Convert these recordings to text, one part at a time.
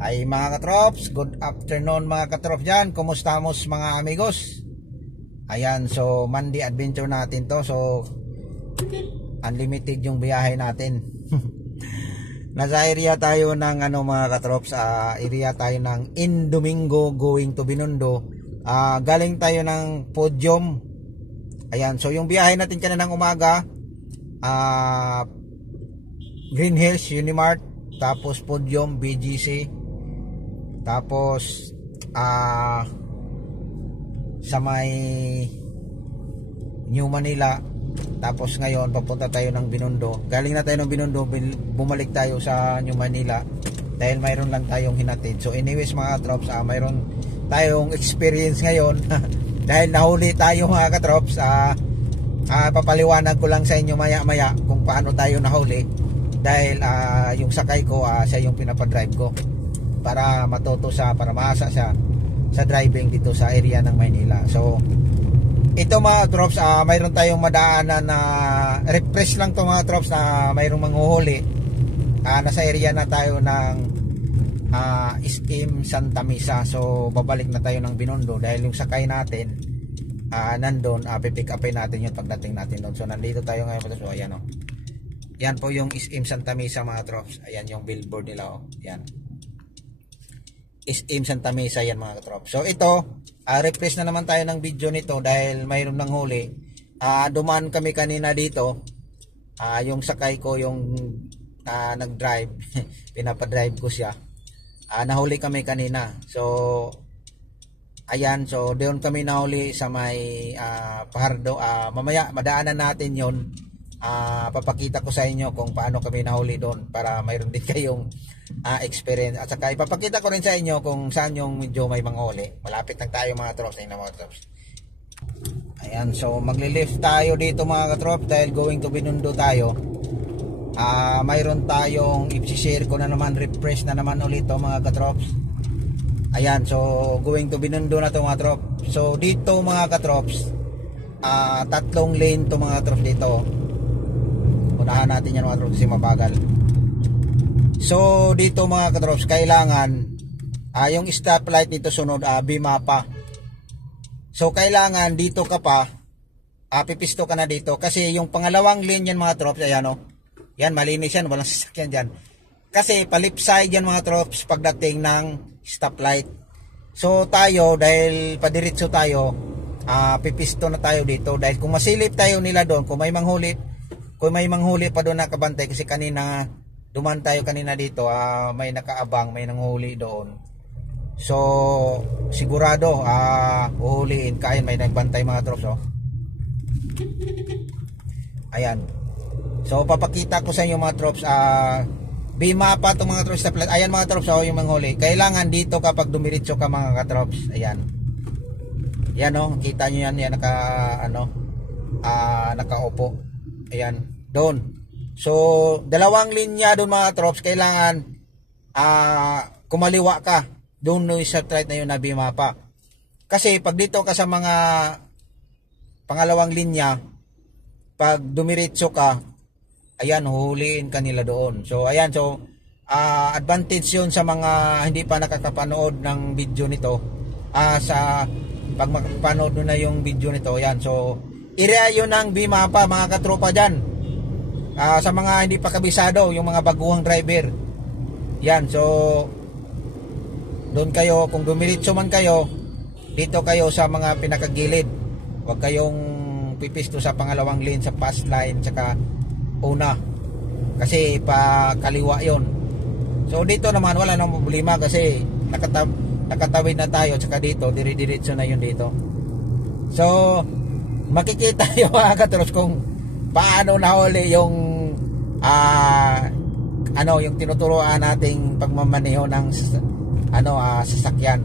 Ay mga katrops, good afternoon mga katrops dyan. Kumustamos mga amigos? Ayan, so Monday adventure natin to. So unlimited yung biyahe natin. Nasa area tayo ng mga katrops, area tayo ng Domingo going to Binondo. Galing tayo ng Podium. Ayan, so yung biyahe natin kaninang umaga, Green Hills, Unimart, tapos Podium, BGC, tapos sa may New Manila, tapos ngayon papunta tayo ng Binondo. Galing na tayo ng Binondo, bumalik tayo sa New Manila dahil mayroon lang tayong hinatid. So anyways mga katrops, mayroon tayong experience ngayon dahil nahuli tayo mga katrops. Papaliwanag ko lang sa inyo maya maya kung paano tayo nahuli dahil yung sakay ko, siya yung pinapadrive ko para matuto siya, para maasa siya sa driving dito sa area ng Maynila. So ito mga trops, mayroon tayong madaanan na refresh lang to mga trops, na mayroong manghuhuli. Nasa area na tayo ng SM Santa Mesa. So babalik na tayo ng Binondo dahil yung sakay natin nandun, pipick upin natin yung pagdating natin doon. So nandito tayo ngayon. So ayan o, yan po yung SM Santa Mesa mga trops. Ayan yung billboard nila o. Yan, SM Santa Mesa yan mga katrops. So ito, refresh na naman tayo ng video nito dahil mayroon ng huli. Dumaan kami kanina dito. Yung sakay ko, yung nag-drive, pinapadrive ko siya. Nahuli kami kanina. So ayan, so doon kami nahuli sa may Pahardo. Mamaya madaanan natin yon. Papakita ko sa inyo kung paano kami nahuli doon para mayroon din kayong experience. At saka ipapakita ko rin sa inyo kung saan yung medyo may manghuli. Malapit lang tayo mga trops. Ayan, so magli-lift tayo dito mga katrops dahil going to Binondo tayo. Mayroon tayong i-share ko na naman, refresh na naman ulit to mga katrops. Ayan, so going to Binondo na to mga trops. So dito mga katrops, tatlong lane to mga katrops dito. Unahan natin yan mga katrops kasi mabagal. So dito mga katrops, kailangan yung stoplight nito sunod, bimapa. So kailangan dito ka pa, pipisto ka na dito kasi yung pangalawang lane yan mga trops, ayan o, yan malinis yan, walang sasakyan dyan kasi palip side yan mga trops pagdating ng stoplight. So tayo, dahil padiretso tayo, pipisto na tayo dito dahil kung masilip tayo nila doon, kung may manghuli pa doon nakabantay, kasi kanina duman tayo kanina dito, may nakaabang, may nanghuli doon. So sigurado uhuliin, kain may nagbantay mga trops oh. Ayan, so papakita ko sa inyo mga trops, bimapa itong mga trops. Ayan mga trops, yung manghuli, kailangan dito kapag dumiritso ka mga katrops. Ayan, yan o, kita nyo yan, yan nakaupo. Ayan, doon. So dalawang linya doon mga trops, kailangan kumaliwa ka doon no sa right na yun na bimapa. Kasi pag dito ka sa mga pangalawang linya, pag dumiretso ka, ayan, huhuliin ka nila doon. So ayan, so advantage yun sa mga hindi pa nakakapanood ng video nito. Sa pag makapanood na yung video nito, ayan, so area yun ng bimapa mga katropa dyan. Sa mga hindi pa kabisado, yung mga baguhang driver, yan, so doon kayo, kung dumiritso man kayo, dito kayo sa mga pinakagilid, huwag kayong pipisto sa pangalawang lane, sa fast line, saka una, kasi pa kaliwa yon. So dito naman wala nang problema kasi nakatawid na tayo, saka dito dire-diretso na yun dito. So makikita yung mga katros kung paano nahuli yung yung tinuturuan nating pagmamaneho ng sasakyan.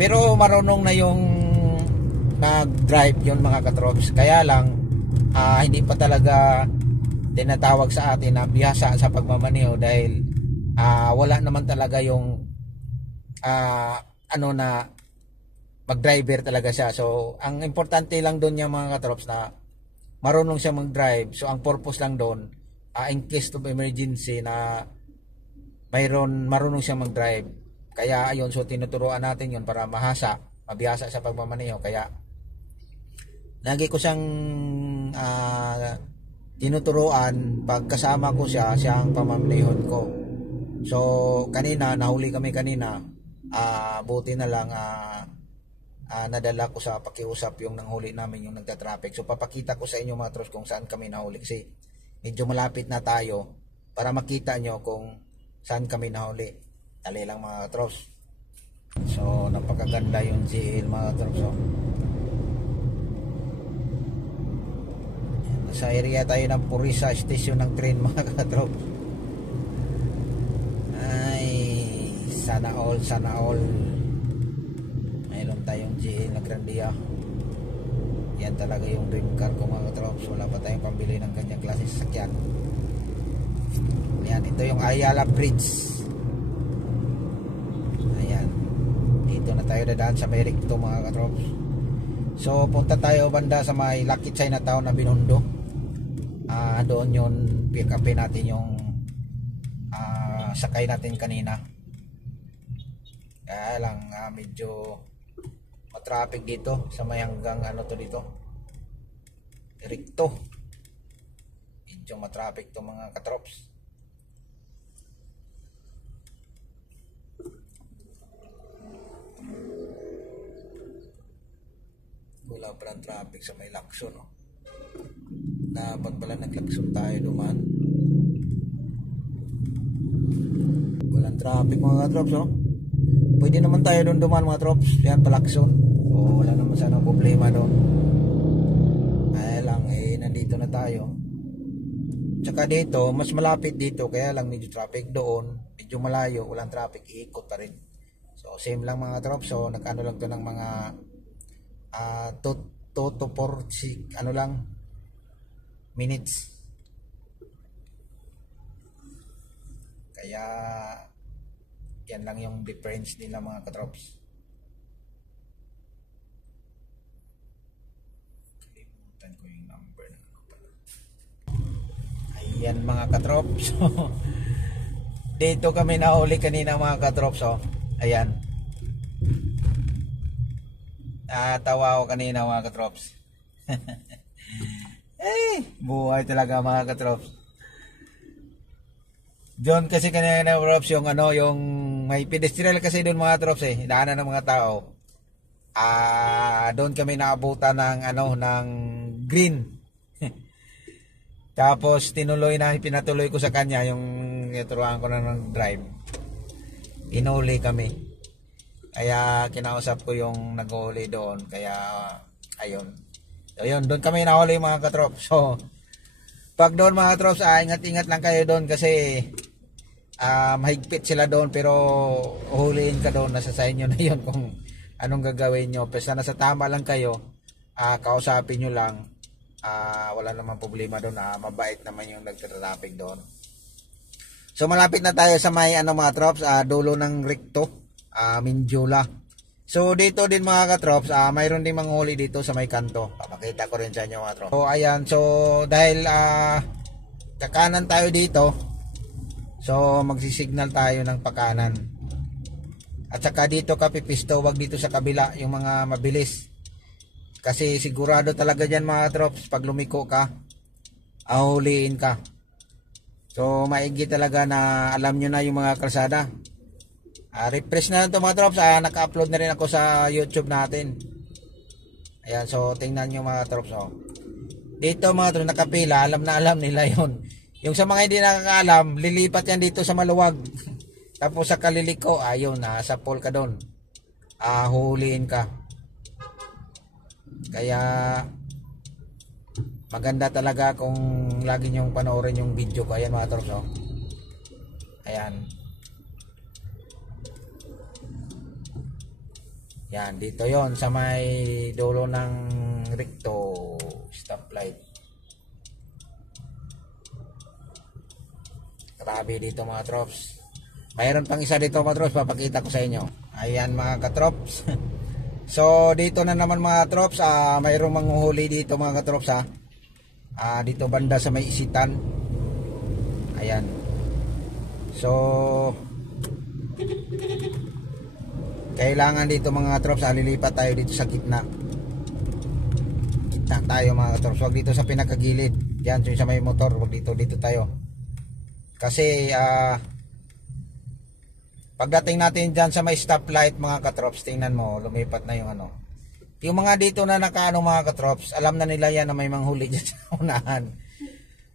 Pero marunong na yung nag-drive yon mga katrops. Kaya lang hindi pa talaga tinatawag sa atin na bihasa sa pagmamaneho dahil wala naman talaga yung na mag-driver talaga siya. So ang importante lang doon yung mga katrops na marunong siya mag-drive. So ang purpose lang doon, in case of emergency na mayroon marunong siya mag-drive, Kaya ayun, so tinuturuan natin yun para mabihasa sa pagmamaneho. Kaya lagi ko siyang tinuturuan, pag kasama ko siya ang pamamanehon ko. So kanina, nahuli kami kanina, buti na lang nadala ko sa pakiusap yung nanghuli namin, yung nagta-traffic. So papakita ko sa inyo mga trops kung saan kami nahuli, kasi medyo malapit na tayo para makita nyo kung saan kami nahuli. Dali lang mga trops. So napakaganda yung GL mga trops. So, sa area tayo ng Purisa station ng train mga katrops. Ay, sana all mayroon tayong GL na Grandia. Yan talaga yung dream car ko mga katrops. Wala pa tayong pambili ng kanyang klase sasakyan. Yan, ito yung Ayala Bridge. Ayan, dito na tayo dadaan sa may recto mga katrops. So punta tayo banda sa may Lucky Chinatown na Binondo. Doon yun, pick upin natin yung sakay natin kanina. Kaya lang medyo matraffic dito sa may hanggang dito, recto. Medyo matraffic to mga katrops. Wala pa ng traffic sa may Lacson, no? Dapat pala nag-Lacson tayo duman. Walang traffic mga katrops, no? Pwede naman tayo doon duman mga trops. Yan pa Lacson. O wala naman sana problema doon. Kaya lang nandito na tayo. Tsaka dito, mas malapit dito, kaya lang medyo traffic doon. Medyo malayo, walang traffic, iikot pa rin. So same lang mga trops. So nag-ano lang to ng mga 2 to 4 minutes. Kaya yan lang yung difference nila mga katrops. Kalimutan ko yung number na pala. Ayan mga katrops. Dito kami nahuli kanina mga katrops. Ayan. Tawa ako kanina mga katrops. Buhay talaga mga katrops. Doon kasi kanina katrops yung yung may pedestrian kasi doon mga katrops daanan ng mga tao. Doon kami naabutan ng green. Tapos pinatuloy ko sa kanya yung turuan ko na ng drive. Inuli kami. Kaya kinausap ko yung nag-uhuli doon. Kaya ayun. So yun, doon kami nahuli mga katrops. So pag doon mga katrops, ingat-ingat lang kayo doon kasi mahigpit sila doon, pero uhuliin ka doon, nasa sa inyo na yun kung anong gagawin nyo. Basta nasa tama lang kayo, kausapin nyo lang, wala namang problema doon, mabait naman yung nagtatraffic doon. So malapit na tayo sa may mga trops, dulo ng recto, Minjula. So dito din mga katrops, mayroon din manghuli dito sa may kanto. Papakita ko rin sa inyo mga trops. So ayan, so dahil kakanan tayo dito, so magsisignal tayo ng pakanan. At saka dito ka pipisto, wag dito sa kabila, yung mga mabilis. Kasi sigurado talaga dyan mga katrops, pag lumiko ka, ahuliin ka. So maigi talaga na alam nyo na yung mga kalsada. Refresh na lang ito mga trops. Naka-upload na rin ako sa YouTube natin. Ayan, so tingnan nyo mga trops. Dito mga trops, nakapila, alam na alam nila yon. Yung sa mga hindi nakakaalam, lilipat yan dito sa maluwag. Tapos sa kaliliko, ayun, sa pole ka doon. Huliin ka. Kaya maganda talaga kung lagi nyong panoorin yung video ko. Ayan mga trops. Ayan. Yan, dito yon sa may dulo ng recto stoplight. Grabe dito mga trops. Mayroon pang isa dito mga trops, papakita ko sa inyo. Ayan mga katrops. So dito na naman mga trops, mayroong manghuhuli dito mga katrops dito banda sa may Isitan. Ayan. So Kailangan dito mga katrops, lilipat tayo dito sa gitna. Gitna tayo mga katrops, wag dito sa pinakagilid. Yan, so sa may motor, wag dito tayo. Kasi pagdating natin dyan sa may stoplight mga katrops, tingnan mo, lumipat na yung ano. Yung mga dito na nakaano mga katrops, alam na nila yan na may manghuli dyan sa unahan.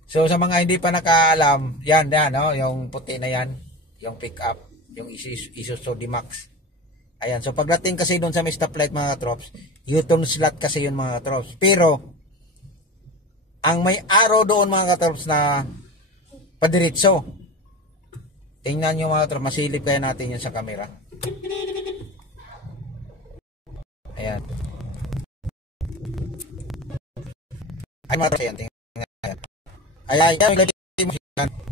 So sa mga hindi pa nakaalam, yan, no, yung puti na yan, yung pick up, yung Isuzu D-Max. Ayan, so pagdating kasi doon sa may stoplight mga katrops, U-turn slot kasi yun mga katrops. Pero ang may arrow doon mga katrops na padiretso. Tingnan nyo mga katrops, masilip kaya natin yun sa camera. Ayan. Ay mga katrops, ayan, tingnan. Ayan,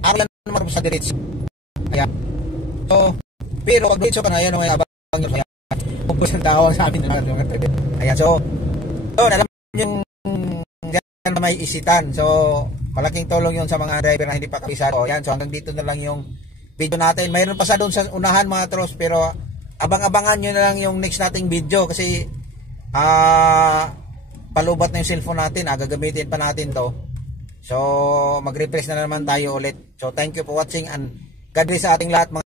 arrow yan mga katrops sa diretso. Ayan. So, pero pag diretso ka na, ayan, may abang nyo. Ayan, pupus ang tawag sa amin mga katrops. Ayan, so, alam yung yan na may isitan. So, malaking tulong yun sa mga driver na hindi pa kabisado. Ayan, so hanggang dito na lang yung video natin. Mayroon pa sa doon sa unahan mga katrops, pero abang-abangan nyo na lang yung next nating video kasi palubat na yung cellphone natin, gagamitin pa natin to. So mag-refresh na naman tayo ulit. So thank you for watching and God bless sa ating lahat mga